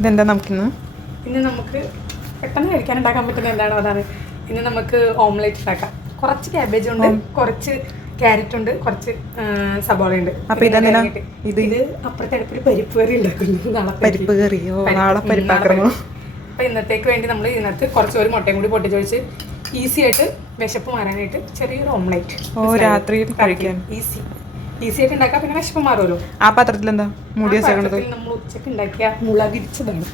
ഇതെന്താ നമുക്കിന്ന് ഇന്ന് നമുക്ക് പെട്ടെന്ന് കഴിക്കാൻ ഉണ്ടാക്കാൻ പറ്റുന്ന എന്താണോ അതാണ്. ഇന്ന് നമുക്ക് ഓംലെറ്റ് ഉണ്ടാക്കാം. കുറച്ച് ക്യാബേജ് ഉണ്ട്, കുറച്ച് ക്യാരറ്റ് ഉണ്ട്, കുറച്ച് സബോള ഉണ്ട്. അപ്പൊ ഇതെന്തിനാ? ഇത് അപ്പുറത്തെ അടുപ്പിൽ പരിപ്പ് കറി ഉണ്ടാക്കുന്നു. പരിപ്പ് കറിയോ? നാളെ പരിപ്പാക്കണോ? അപ്പൊ ഇന്നത്തേക്ക് വേണ്ടി നമ്മൾ ഇതിനകത്ത് കുറച്ച് ഒരു മുട്ടയും കൂടി പൊട്ടിച്ചൊഴിച്ച് ഈസി ആയിട്ട് വിശപ്പ് മാറാനായിട്ട് ചെറിയൊരു ഓംലെറ്റ് രാത്രിയിൽ കഴിക്കാൻ ഈസി ആയിട്ട് ഉണ്ടാക്കാം. പിന്നെ വിശപ്പ് മാറുമല്ലോ. ആ പാത്രത്തിൽ എന്താ മൂടി വെച്ചേക്കണത്? നമ്മൾ ഉച്ചക്ക് ഉണ്ടാക്കിയ മുളകിടിച്ചതാണ്.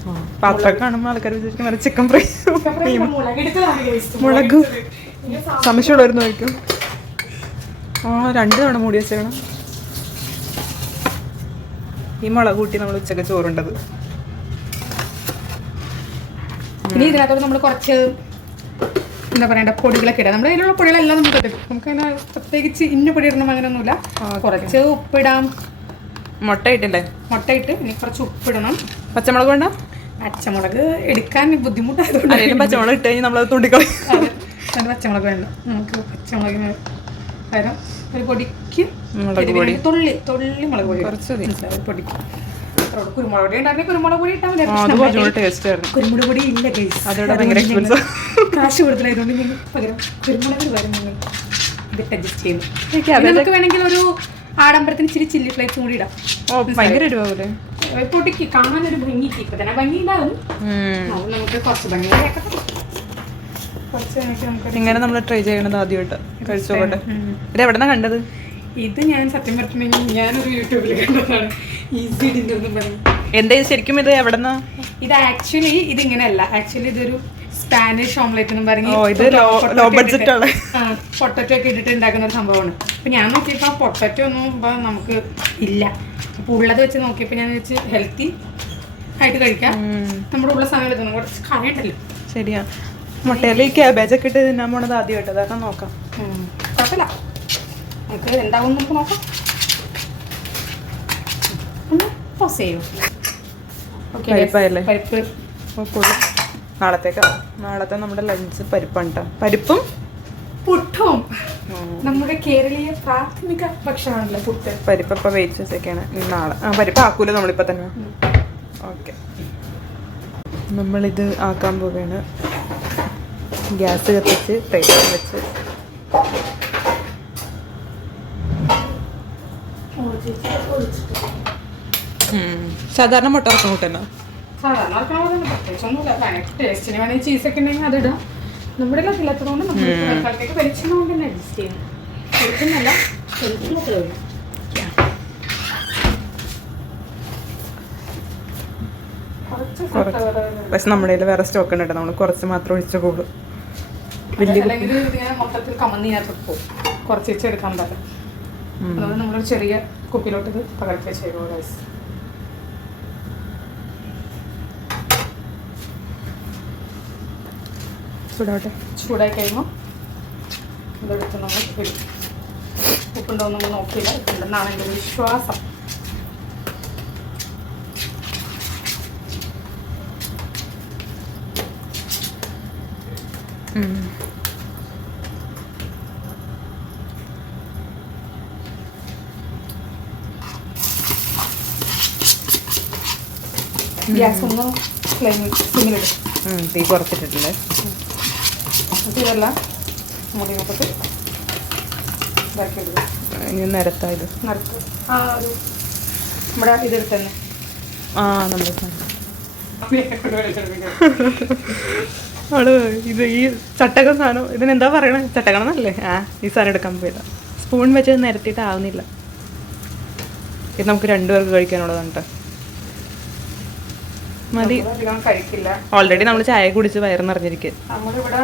പാത്രം കാണുമ്പോൾ ആൾക്കാർ വിചാരിക്കും ചിക്കൻ ഫ്രൈ. മുളകിടിച്ചതാണ്. മുളക് സംശയമുള്ളവരുന്ന് കഴിക്കും. 2 തവണ മൂടി വെച്ചേക്കണം. ഈ മുളക് കൂട്ടി നമ്മൾ ഉച്ചക്ക് ചോറുണ്ടത്. ഇനി ഇതിനകത്തോട് നമ്മൾ കുറച്ച് എന്താ പറയണ്ട പൊടികളൊക്കെ ഇടാം. നമ്മുടെ കയ്യിലുള്ള പൊടികളെല്ലാം നമുക്ക് കിട്ടും. നമുക്ക് അങ്ങനെ പ്രത്യേകിച്ച് ഇന്ന പൊടി ഇടണം അങ്ങനെയൊന്നുമില്ല. കുറച്ച് ഉപ്പിടാം. മുട്ട ഇട്ടില്ലേ? മുട്ട ഇട്ട് ഇനി കുറച്ച് ഉപ്പിടണം. പച്ചമുളക് വേണ്ട? പച്ചമുളക് എടുക്കാൻ ബുദ്ധിമുട്ടായതുകൊണ്ട് പച്ചമുളക് ഇട്ട് കഴിഞ്ഞാൽ നമ്മളത് തുണ്ടിക്കളി. പച്ചമുളക് വേണ്ട. നമുക്ക് പച്ചമുളകിന് പകരം ഒരു പൊടിക്ക് തുള്ളി മുളക് പൊടി കുറച്ച് പൊടിക്ക്. കുരുമുളക് പൊടി ഉണ്ടായിരുന്നെങ്കിൽ കുരുമുളക് പൊടി ഇട്ടാൽ മതി. കുരുമുളക് പൊടി ഇല്ല കാശ് കൊടുത്തില്ലായതുകൊണ്ട് ഞങ്ങൾ പകരം കുരുമുളക് പകരം ഞങ്ങൾ ഇതിട്ട് അഡ്ജസ്റ്റ് ചെയ്യുന്നു. നമുക്ക് വേണമെങ്കിൽ ഒരു ആഡംബരത്തിന് ഇച്ചിരി ചില്ലി ഫ്ലേക്സും കൂടി ഇടാം. പൊടിക്ക് കാണാനൊരു ഭംഗിക്ക് ഇപ്പൊ തന്നെ ഭംഗി ഉണ്ടാവും. നമുക്ക് കുറച്ച് ഭംഗി ഇങ്ങനെ നമ്മൾ ട്രൈ ചെയ്യണത് ആദ്യമായിട്ട് കഴിച്ചോട്ടെ. ഇത് എവിടെന്നാ കണ്ടത്? ഇത് ഞാൻ സത്യം പറഞ്ഞിട്ടുണ്ടെങ്കിൽ ഞാനൊരു യൂട്യൂബിൽ കണ്ടതാണ്. ഈസി ഡിന്നർ എന്ന് പറയും. എന്താ ശരിക്കും ഇത് എവിടെന്നാ? ഇത് ആക്ച്വലി ഇത് ഇങ്ങനെയല്ല. ആക്ച്വലി ഇതൊരു സ്പാനിഷ് ഓംലെറ്റ് എന്ന് പറഞ്ഞ് പൊട്ടറ്റോ ഒക്കെ ഇട്ടിട്ട് ഉണ്ടാക്കുന്ന ഒരു സംഭവമാണ്. അപ്പൊ ഞാൻ നോക്കിയപ്പോ പൊട്ടറ്റോ ഒന്നും ഇപ്പൊ നമുക്ക് ഇല്ല. അപ്പൊ ഉള്ളത് വെച്ച് നോക്കിയപ്പോ ഞാൻ വെച്ച് ഹെൽത്തി ആയിട്ട് കഴിക്കാം. നമ്മുടെ ഉള്ള സമയം എടുത്തു കുറച്ച് കളയണ്ടല്ലോ. ശരിയാ. മുട്ടയിൽ ക്യാബേജ് ഒക്കെ ഇട്ട് തിന്നാൻ പോണത് ആദ്യമായിട്ട്. അതൊക്കെ നോക്കാം. കുഴപ്പമില്ല. നമുക്ക് എന്താവും നമുക്ക് നോക്കാം. പോസ് ചെയ്യൂ. പരിപ്പ് നാളത്തെ നമ്മുടെ ലഞ്ച് പരിപ്പാണ് കേട്ടോ. പരിപ്പും പുട്ടും നമ്മുടെ കേരളീയ പ്രാഥമിക ഭക്ഷണമാണല്ലോ പുട്ട്. പരിപ്പ് ഇപ്പം വെയിറ്റ് വെച്ചൊക്കെയാണ്. നാളെ പരിപ്പ് ആക്കൂല നമ്മളിപ്പോൾ തന്നെ. ഓക്കെ, നമ്മളിത് ആക്കാൻ പോവുകയാണ്. ഗ്യാസ് കത്തിച്ച് പ്ലേറ്റ് വെച്ച് സാധാരണ മുട്ട ഇറക്കാൻ കൂട്ടുന്ന ടേസ്റ്റിന് വേണമെങ്കിൽ ചീസൊക്കെ ഉണ്ടെങ്കിൽ അത് ഇടാം. നമ്മുടെ ഇല്ലാത്തതുകൊണ്ട് നമ്മൾ വെളിച്ചെണ്ണ കൊണ്ട് തന്നെ അഡ്ജസ്റ്റ് ചെയ്യണം. വെളിച്ചെണ്ണല്ല പക്ഷെ നമ്മുടെ കയ്യിൽ വേറെ സ്റ്റോക്ക് ഉണ്ട്. നമ്മൾ കുറച്ച് മാത്രം ഒഴിച്ചു കൂടും. അല്ലെങ്കിൽ ഇതിങ്ങനെ മൊത്തത്തിൽ കമന്നിനകത്ത് പോകും. കുറച്ച് വെച്ചെടുക്കാൻ പറ്റും. അതുകൊണ്ട് നമ്മളൊരു ചെറിയ കുപ്പിയിലോട്ട് ഇത് പകർത്തി വെച്ചേക്കും. റൈസ് ചൂടായി കഴിയുമ്പോൾ ഇതെടുത്ത് നമ്മൾ ഇടും. ഉപ്പുണ്ടോ നമ്മൾ നോക്കിയില്ല. ഉണ്ടെന്നാണ് എൻ്റെ വിശ്വാസം. ഗ്യാസ് ഒന്ന് സിമ്മിലിടും. തീ കുറച്ചിട്ടില്ലേ? ഇതെല്ലാം മുടി നോക്കത്ത് ഇതാക്കി എടുക്കും. ഇനി നിരത്തായത് നിരത്ത് ഒരു നമ്മുടെ ഇതെടുത്ത് തന്നെ അവള് ഇത് ഈ ചട്ടകം സാധനം ഇതിനെന്താ പറയണേ? ചട്ടകം എന്നല്ലേ? ഈ സാധനം എടുക്കാൻ പോയതാ. സ്പൂൺ വെച്ച് നിരത്തിയിട്ട് ആവുന്നില്ല. ഇത് നമുക്ക് 2 പേർക്ക് കഴിക്കാനുള്ളതാണ് കേട്ടോ. മതി. കഴിക്കില്ല. ഓൾറെഡി നമ്മൾ ചായ കുടിച്ച് വയറ് നിറഞ്ഞിരിക്കും. നമ്മളിവിടെ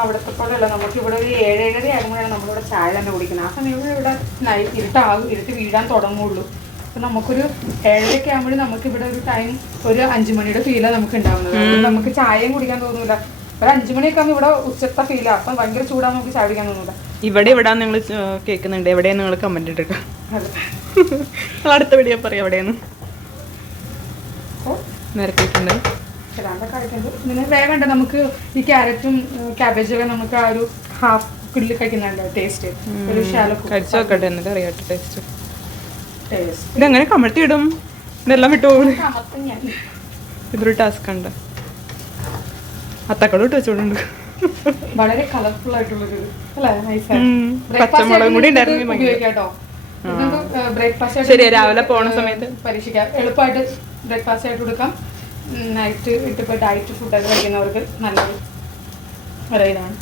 അവിടുത്തെ പോലെയല്ല. നമുക്കിവിടെ ഒരു 7-7:30 ആകുമ്പോഴാണ് നമ്മളിവിടെ ചായ തന്നെ കുടിക്കുന്നത്. ആ സമയം ഇവിടെ ഇരുട്ട് വീഴാൻ തുടങ്ങുള്ളൂ. അപ്പം നമുക്കൊരു 7:30 ആകുമ്പോഴും നമുക്കിവിടെ ഒരു ടൈം ഒരു 5 മണിയുടെ ഫീലാണ് നമുക്ക് ഉണ്ടാവുന്നത്. നമുക്ക് ചായയും കുടിക്കാൻ തോന്നൂല. ഒരു 5 മണിയൊക്കെ ആകുമ്പോൾ ഇവിടെ ഉച്ചത്തെ ഫീലാണ്. അപ്പം ഭയങ്കര ചൂടാകുമ്പോൾ നമുക്ക് ചായ കുടിക്കാൻ തോന്നൂല. ഇവിടെ നിങ്ങൾ കേൾക്കുന്നുണ്ട്. എവിടെയാണ് നിങ്ങൾ കമന്റ് ഇട്ടിട്ട് നിങ്ങൾ അടുത്ത വീഡിയോ പറയാം എവിടെയാണ് നിരത്തിയിട്ടുണ്ട്. പിന്നെ വേണ്ട നമുക്ക് ഈ ക്യാരറ്റും ക്യാബേജൊക്കെ നമുക്ക് ആ ഒരു ഹാഫ് കുല്ല് കഴിക്കുന്നുണ്ട്. ടേസ്റ്റ് ഒരു ഷാലോ കഴിച്ചു നോക്കട്ടെ എന്നിട്ട് അറിയാട്ടെ ടേസ്റ്റ്. ഇതെങ്ങനെ കമഴ്ത്തി ഇടും? ഇതെല്ലാം വിട്ടു പോകും. ഇതൊരു ടാസ്ക് ഉണ്ട്. അത്തക്കളും ഇട്ട് വെച്ചോണ്ട് വളരെ കളർഫുൾ ആയിട്ടുള്ളൊരു അല്ലേ? നൈസ്. പച്ചമുളകും കൂടി ഉണ്ടായിരുന്നു. ഉപയോഗിക്കാട്ടോ. ബ്രേക്ക്ഫാസ്റ്റ് ശരിയാ, രാവിലെ പോണ സമയത്ത് പരീക്ഷിക്കാം. എളുപ്പമായിട്ട് ബ്രേക്ക്ഫാസ്റ്റ് ആയിട്ട് കൊടുക്കാം. നൈറ്റ് ഇട്ടിപ്പോൾ ഡയറ്റ് ഫുഡൊക്കെ കഴിക്കുന്നവർക്ക് നല്ലൊരു ഇതാണ്.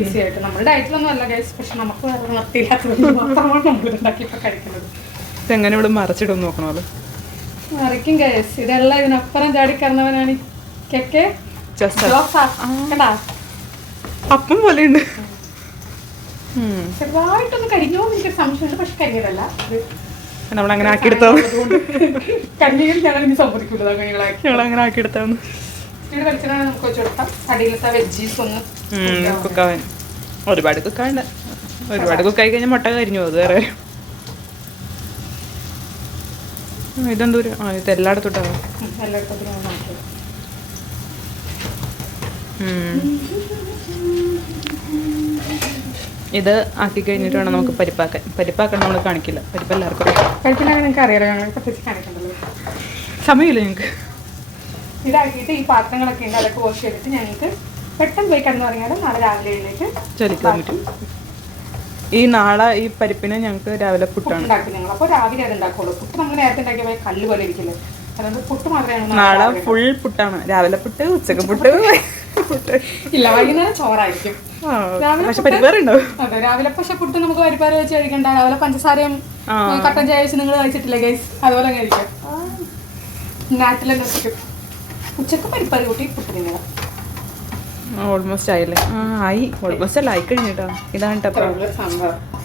ഈസി ആയിട്ട് നമ്മുടെ ഡയറ്റിലൊന്നും അല്ല ഗൈസ്, പക്ഷെ നമുക്ക് വേറെ നിർത്തിയില്ലാത്തത് മാത്രമാണ് നമ്മൾ ഉണ്ടാക്കിയപ്പോൾ കഴിക്കുന്നത്. ഇതെങ്ങനെ ഇവിടെ മറച്ചിടും നോക്കണമല്ലോ. മറിക്കും ഗൈസ്. ഇതെല്ലാം ഇതിനപ്പുറം ചാടിക്കറന്നവനാണ് കെക്കെ. അപ്പം പോലെയുണ്ട്. ചെറുതായിട്ടൊന്ന് കരിഞ്ഞോ എനിക്കൊരു സംശയമുണ്ട്, പക്ഷെ കരിഞ്ഞതല്ല. നമ്മളങ്ങനെ ആക്കിയെടുത്തോ. കരിഞ്ഞെങ്കിൽ ഞങ്ങൾ ഇനി സമ്മതിക്കില്ല. ഞങ്ങളങ്ങനെ ആക്കിയെടുത്താന്ന്. ഇത് വെളിച്ചെണ്ണ നമുക്ക് വെച്ച് കൊടുക്കാം. അടിയിലത്തെ വെജീസ് ഒന്ന് കുക്കാവാൻ. ഒരുപാട് കുക്കാവണ്ട. ഒരുപാട് കുക്കായി കഴിഞ്ഞാൽ മുട്ട കരിഞ്ഞു പോകും. വേറെ ഇതെന്തോരം ഇത് എല്ലായിടത്തും ഇട്ടാവും. ഇത് ആക്കി കഴിഞ്ഞിട്ട് വേണം നമുക്ക് പരിപ്പാക്കാൻ നമ്മൾ കാണിക്കില്ല. പരിപ്പ് എല്ലാവർക്കും നിങ്ങൾക്ക് അറിയാലോ, ഞങ്ങൾ പ്രത്യേകിച്ച് കാണിക്കണ്ടല്ലോ. സമയമില്ല ഞങ്ങൾക്ക്. ഇതാക്കിയിട്ട് ഈ പാത്രങ്ങളൊക്കെ ഉണ്ട്, അതൊക്കെ വാഷ് ചെയ്തിട്ട് ഞങ്ങൾക്ക് പെട്ടെന്ന് പോയി കിടന്ന് പറഞ്ഞാൽ നാളെ രാവിലെ എഴുന്നേറ്റ് ചലിക്കാൻ പറ്റും. ഈ നാളെ ഈ പരിപ്പിന് ഞങ്ങൾക്ക് രാവിലെ പുട്ടാണ് ഉണ്ടാക്കും ഞങ്ങൾ. അപ്പോൾ രാവിലെ അത് ഉണ്ടാക്കുള്ളൂ. പുട്ട് നമ്മൾ നേരത്തെ ഉണ്ടാക്കിയ പോയി കല്ല് പോലെ ഇരിക്കില്ല. അതുകൊണ്ട് പുട്ട് മാത്രമേ നാളെ ഫുൾ പുട്ടാണ്. രാവിലെ പുട്ട്, ഉച്ചക്ക് പുട്ട്, ഇല്ല വൈകുന്നേരം ചോറായിരിക്കും. പക്ഷെ പരിപ്പാറ് ഉണ്ടാവും. അതെ, രാവിലെ പക്ഷെ പുട്ട് നമുക്ക് പരിപ്പാറ് വെച്ച് കഴിക്കണ്ട. രാവിലെ പഞ്ചസാരയും കട്ടൻ ചായ വെച്ച് നിങ്ങൾ കഴിച്ചിട്ടില്ല ഗൈസ്, അതുപോലെ കഴിക്കാം. നാട്ടിലെ നശിക്കും. ഉച്ചക്ക് പരിപ്പാറ് കൂട്ടി പുട്ട് തിന്നുക. ഓൾമോസ്റ്റ് ആയില്ലേ? ആയി. ഓൾമോസ്റ്റ് അല്ല, ആയി കഴിഞ്ഞിട്ടോ. ഇതാണ് കേട്ടോ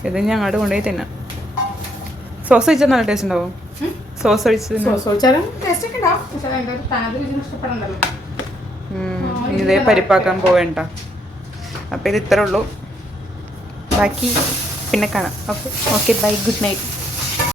ഇത്. ഞാൻ അങ്ങോട്ട് കൊണ്ടുപോയി തിന്നാം. സോസ് ഒഴിച്ചാൽ നല്ല ടേസ്റ്റ് ഉണ്ടാവും. സോസ് ഒഴിച്ചാലും ഇതേ പരിപ്പാക്കാൻ പോവേണ്ട. അപ്പം ഇത് ഇത്രേ ഉള്ളൂ. ബാക്കി പിന്നെ കാണാം. Okay bye, good night.